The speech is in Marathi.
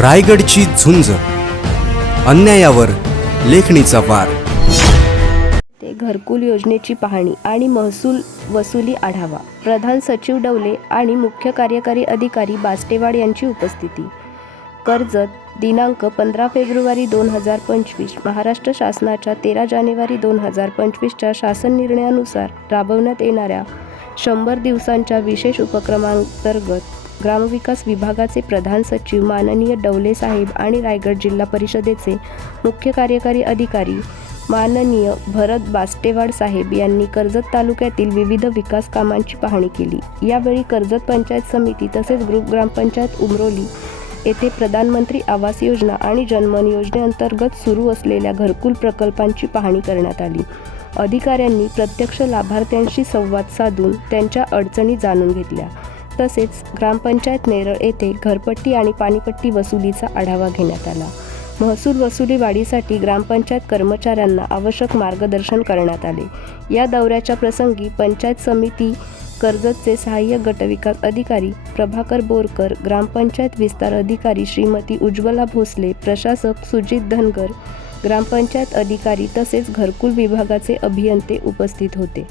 रायगडची झुंज. अन्यायावर लेखणीचा वार. ते घरकुल योजनेची पाहणी आणि महसूल वसुली आढावा. प्रधान सचिव डवले आणि मुख्य कार्यकारी अधिकारी बास्टेवाड यांची उपस्थिती. कर्जत दिनांक पंधरा फेब्रुवारी दोन हजार पंचवीस महाराष्ट्र शासनाच्या तेरा जानेवारी दोन हजार पंचवीसच्या शासन निर्णयानुसार राबवण्यात येणाऱ्या शंभर दिवसांच्या विशेष उपक्रमांतर्गत ग्रामविकास विभागाचे प्रधान सचिव माननीय डवले साहेब आणि रायगड जिल्हा परिषदेचे मुख्य कार्यकारी अधिकारी माननीय भरत बास्टेवाड साहेब यांनी कर्जत तालुक्यातील विविध विकास कामांची पाहणी केली. यावेळी कर्जत पंचायत समिती तसेच ग्रुप ग्रामपंचायत उमरोली येथे प्रधानमंत्री आवास योजना आणि जनमन योजनेअंतर्गत सुरू असलेल्या घरकुल प्रकल्पांची पाहणी करण्यात आली. अधिकाऱ्यांनी प्रत्यक्ष लाभार्थ्यांशी संवाद साधून त्यांच्या अडचणी जाणून घेतल्या. तसेच ग्रामपंचायत नेरळ येथे घरपट्टी आणि पाणीपट्टी वसुलीचा आढावा घेण्यात आला. महसूल वसुली वाढीसाठी ग्रामपंचायत कर्मचाऱ्यांना आवश्यक मार्गदर्शन करण्यात आले. या दौऱ्याच्या प्रसंगी पंचायत समिती कर्जतचे सहाय्यक गटविकास अधिकारी प्रभाकर बोरकर ग्रामपंचायत विस्तार अधिकारी श्रीमती उज्ज्वला भोसले प्रशासक सुजित धनगर ग्रामपंचायत अधिकारी तसेच घरकुल विभागाचे अभियंते उपस्थित होते.